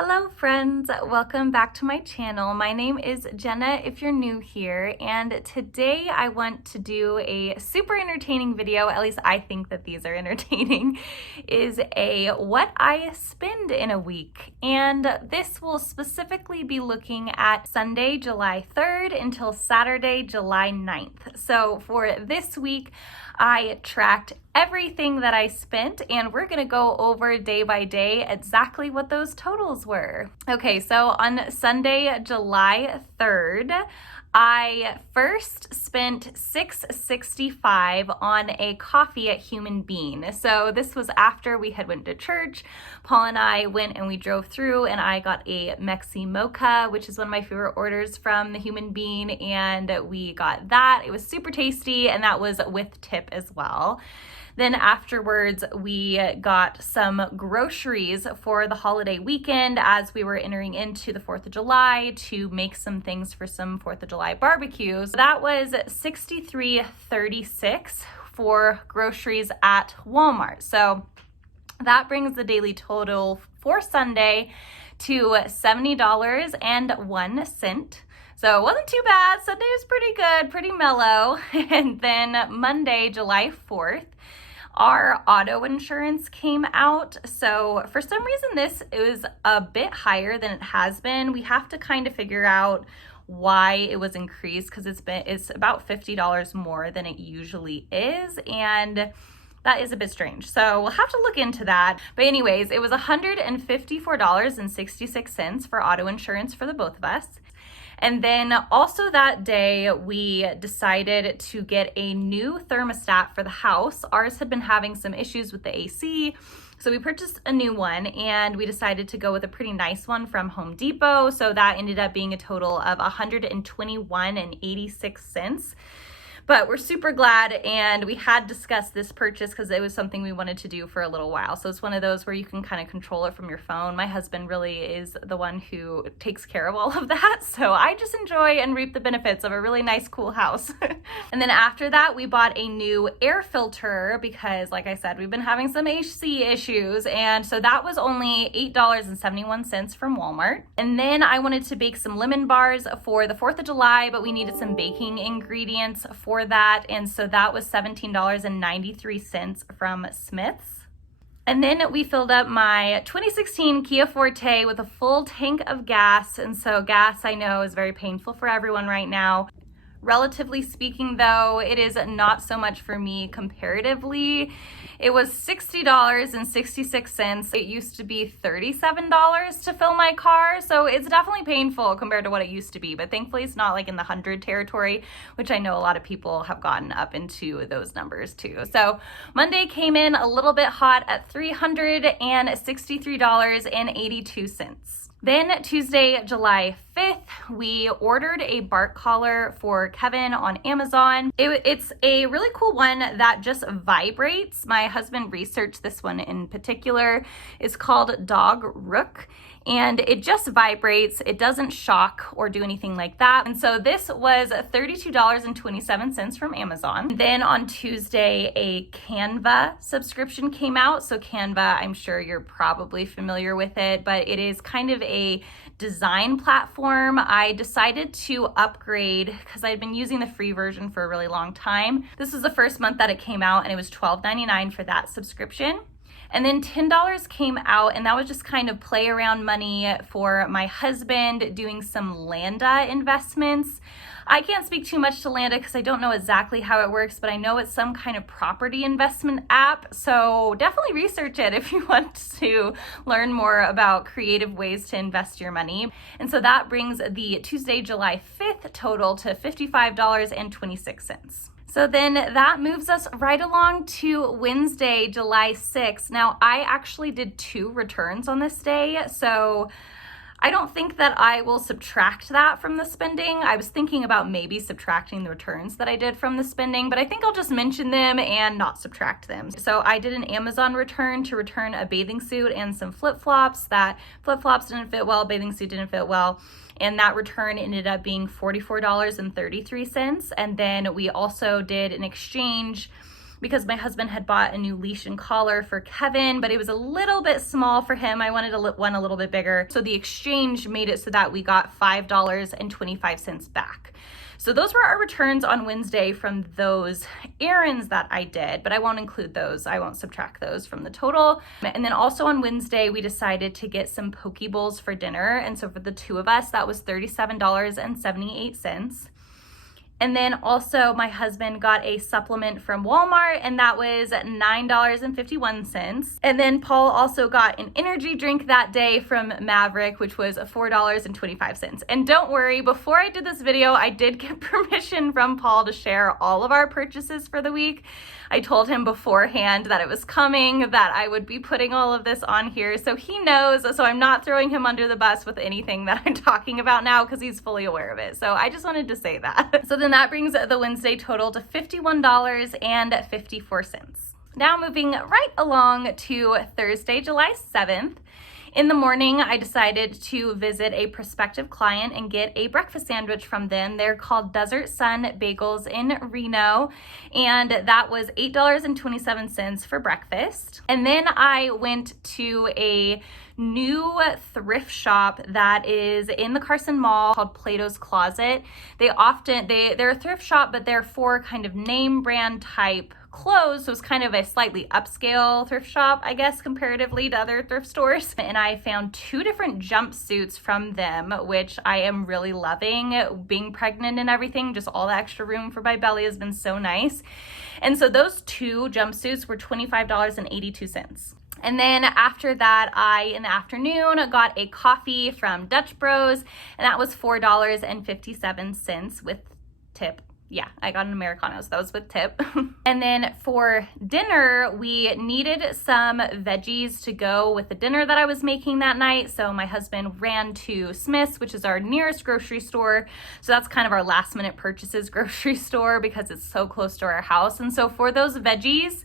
Hello friends, welcome back to my channel. My name is Jenna if you're new here, and today I want to do a super entertaining video, at least I think that these are entertaining, is a what I spend in a week. And this will specifically be looking at Sunday, July 3rd until Saturday, July 9th. So for this week, I tracked everything that I spent, and we're gonna go over day by day exactly what those totals were. Okay, so on Sunday, July 3rd, I first spent $6.65 on a coffee at Human Bean. So this was after we had went to church. Paul and I went and we drove through, and I got a Mexi Mocha, which is one of my favorite orders from the Human Bean, and we got that. It was super tasty, and that was with tip as well. Then afterwards, we got some groceries for the holiday weekend as we were entering into the 4th of July to make some things for some 4th of July barbecues. That was $63.36 for groceries at Walmart. So that brings the daily total for Sunday to $70.01. So it wasn't too bad. Sunday was pretty good, pretty mellow. And then Monday, July 4th, our auto insurance came out. So for some reason, this is a bit higher than it has been. We have to kind of figure out why it was increased, because it's about $50 more than it usually is. And that is a bit strange. So we'll have to look into that. But anyways, it was $154.66 for auto insurance for the both of us. And then also that day, we decided to get a new thermostat for the house. Ours had been having some issues with the AC, so we purchased a new one, and we decided to go with a pretty nice one from Home Depot. So that ended up being a total of $121.86. But we're super glad, and we had discussed this purchase because it was something we wanted to do for a little while. So it's one of those where you can kind of control it from your phone. My husband really is the one who takes care of all of that. So I just enjoy and reap the benefits of a really nice, cool house. And then after that, we bought a new air filter because, like I said, we've been having some AC issues. And so that was only $8.71 from Walmart. And then I wanted to bake some lemon bars for the 4th of July, but we needed some baking ingredients for that, and so that was $17.93 from Smith's. And then we filled up my 2016 Kia Forte with a full tank of gas, and so gas, I know, is very painful for everyone right now. Relatively speaking, though, it is not so much for me comparatively. It was $60.66. It used to be $37 to fill my car, so it's definitely painful compared to what it used to be, but thankfully it's not like in the 100 territory, which I know a lot of people have gotten up into those numbers too. So Monday came in a little bit hot at $363.82. Then Tuesday, July 5th, we ordered a bark collar for Kevin on Amazon. It's a really cool one that just vibrates. My husband researched this one in particular. It's called Dog Rook, and it just vibrates. It doesn't shock or do anything like that. And so this was $32.27 from Amazon. Then on Tuesday, a Canva subscription came out. So Canva, I'm sure you're probably familiar with it, but it is kind of a design platform. I decided to upgrade because I'd been using the free version for a really long time. This was the first month that it came out, and it was $12.99 for that subscription. And then $10 came out, and that was just kind of play around money for my husband doing some Landa investments. I can't speak too much to Landa because I don't know exactly how it works, but I know it's some kind of property investment app. So definitely research it if you want to learn more about creative ways to invest your money. And so that brings the Tuesday, July 5th total to $55.26. So then that moves us right along to Wednesday, July 6th. Now, I actually did 2 returns on this day, so I don't think that I will subtract that from the spending. I was thinking about maybe subtracting the returns that I did from the spending, but I think I'll just mention them and not subtract them. So I did an Amazon return to return a bathing suit and some flip-flops. That flip-flops didn't fit well, bathing suit didn't fit well. And that return ended up being $44.33. And then we also did an exchange because my husband had bought a new leash and collar for Kevin, but it was a little bit small for him. I wanted one a little bit bigger. So the exchange made it so that we got $5.25 back. So those were our returns on Wednesday from those errands that I did, but I won't include those. I won't subtract those from the total. And then also on Wednesday, we decided to get some poke bowls for dinner. And so for the two of us, that was $37.78. And then also my husband got a supplement from Walmart, and that was $9.51. And then Paul also got an energy drink that day from Maverick, which was $4.25. And don't worry, before I did this video, I did get permission from Paul to share all of our purchases for the week. I told him beforehand that it was coming, that I would be putting all of this on here, so he knows. So I'm not throwing him under the bus with anything that I'm talking about now because he's fully aware of it. So I just wanted to say that. So then that brings the Wednesday total to $51.54. Now moving right along to Thursday, July 7th. In the morning, I decided to visit a prospective client and get a breakfast sandwich from them. They're called Desert Sun Bagels in Reno, and that was $8.27 for breakfast. And then I went to a new thrift shop that is in the Carson Mall called Plato's Closet. They're a thrift shop, but they're for kind of name brand type clothes, so it's kind of a slightly upscale thrift shop, I guess, comparatively to other thrift stores. And I found two different jumpsuits from them, which I am really loving. Being pregnant and everything, just all the extra room for my belly has been so nice. And so those two jumpsuits were $25.82. And then after that, in the afternoon, got a coffee from Dutch Bros, and that was $4.57 with tip. Yeah, I got an Americano, so that was with tip. And then for dinner, we needed some veggies to go with the dinner that I was making that night. So my husband ran to Smith's, which is our nearest grocery store. So that's kind of our last minute purchases grocery store because it's so close to our house. And so for those veggies,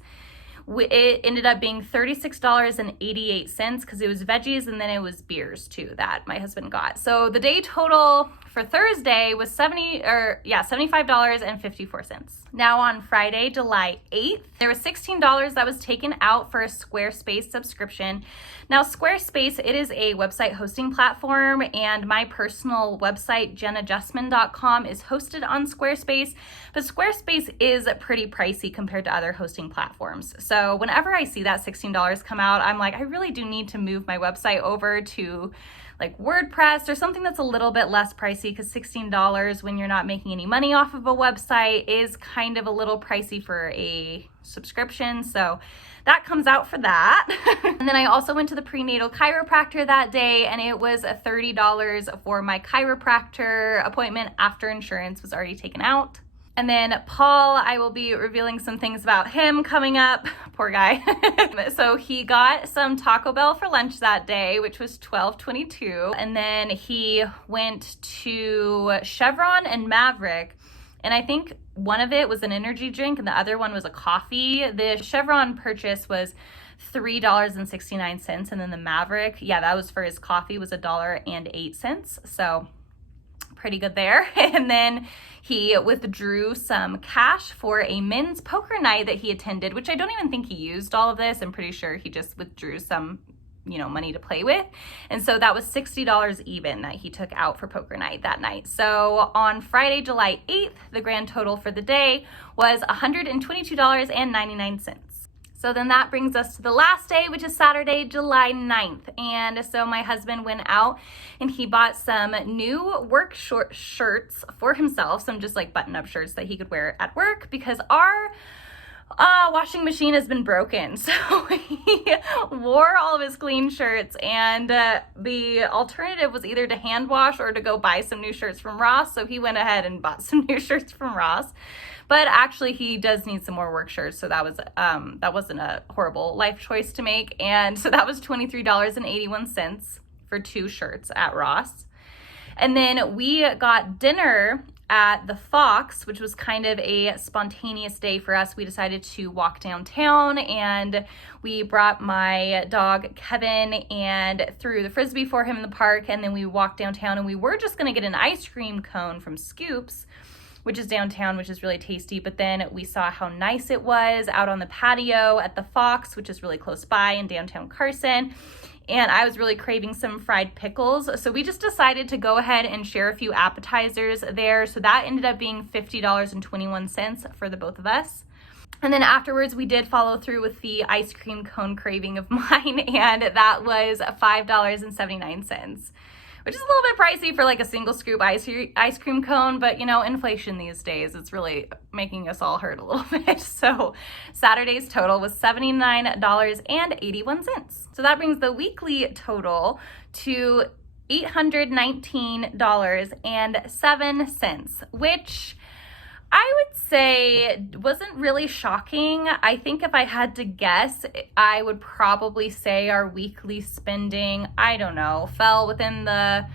it ended up being $36.88 because it was veggies and then it was beers too that my husband got. So the day total for Thursday was $75.54. Now on Friday, July 8th, there was $16 that was taken out for a Squarespace subscription. Now Squarespace, it is a website hosting platform, and my personal website, jennajustman.com, is hosted on Squarespace, but Squarespace is pretty pricey compared to other hosting platforms. So whenever I see that $16 come out, I'm like, I really do need to move my website over to like WordPress or something that's a little bit less pricey, because $16 when you're not making any money off of a website is kind of a little pricey for a subscription. So that comes out for that. And then I also went to the Prenatal Chiropractor that day, and it was $30 for my chiropractor appointment after insurance was already taken out. And then Paul, I will be revealing some things about him coming up. Poor guy. So he got some Taco Bell for lunch that day, which was $12.22. And then he went to Chevron and Maverick. And I think one of it was an energy drink and the other one was a coffee. The Chevron purchase was $3.69. And then the Maverick, yeah, that was for his coffee, was $1.08. So pretty good there. And then he withdrew some cash for a men's poker night that he attended, which I don't even think he used all of this. I'm pretty sure he just withdrew some, money to play with. And so that was $60 even that he took out for poker night that night. So on Friday, July 8th, the grand total for the day was $122.99. So then that brings us to the last day, which is Saturday, July 9th. And so my husband went out and he bought some new work shirts for himself, some just like button-up shirts that he could wear at work, because our washing machine has been broken. So he wore all of his clean shirts, and the alternative was either to hand wash or to go buy some new shirts from Ross. So he went ahead and bought some new shirts from Ross. But actually he does need some more work shirts, so that wasn't a horrible life choice to make. And so that was $23.81 for two shirts at Ross. And then we got dinner at the Fox, which was kind of a spontaneous day for us. We decided to walk downtown, and we brought my dog Kevin and threw the Frisbee for him in the park. And then we walked downtown, and we were just gonna get an ice cream cone from Scoops, which is downtown, which is really tasty. But then we saw how nice it was out on the patio at the Fox, which is really close by in downtown Carson. And I was really craving some fried pickles. So we just decided to go ahead and share a few appetizers there. So that ended up being $50.21 for the both of us. And then afterwards, we did follow through with the ice cream cone craving of mine, and that was $5.79, which is a little bit pricey for like a single scoop ice cream cone, but you know, inflation these days, it's really making us all hurt a little bit. So Saturday's total was $79.81. So that brings the weekly total to $819.07, which I would say wasn't really shocking. I think if I had to guess, I would probably say our weekly spending, I don't know, fell within the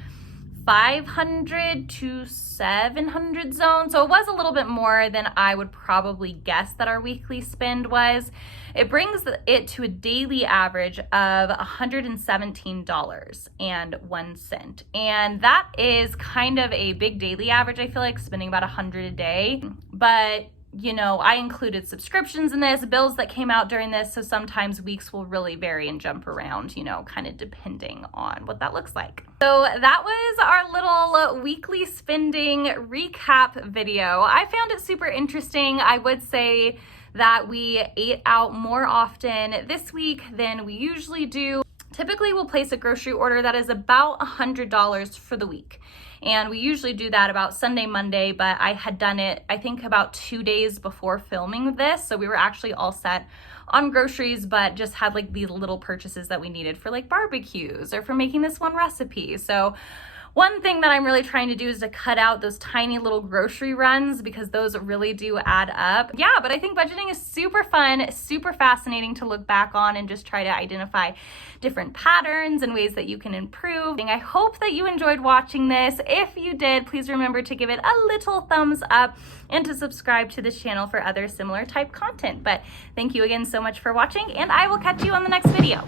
500 to 700 zone. So it was a little bit more than I would probably guess that our weekly spend was. It brings it to a daily average of $117.01. And that is kind of a big daily average, I feel like, spending about $100 a day. But you know, I included subscriptions in this, bills that came out during this, so sometimes weeks will really vary and jump around, you know, kind of depending on what that looks like. So that was our little weekly spending recap video. I found it super interesting. I would say that we ate out more often this week than we usually do. Typically, we'll place a grocery order that is about $100 for the week. And we usually do that about Sunday, Monday, but I had done it, I think, about 2 days before filming this. So we were actually all set on groceries, but just had like these little purchases that we needed for like barbecues or for making this one recipe. So one thing that I'm really trying to do is to cut out those tiny little grocery runs, because those really do add up. Yeah, but I think budgeting is super fun, super fascinating to look back on and just try to identify different patterns and ways that you can improve. I hope that you enjoyed watching this. If you did, please remember to give it a little thumbs up and to subscribe to this channel for other similar type content. But thank you again so much for watching, and I will catch you on the next video.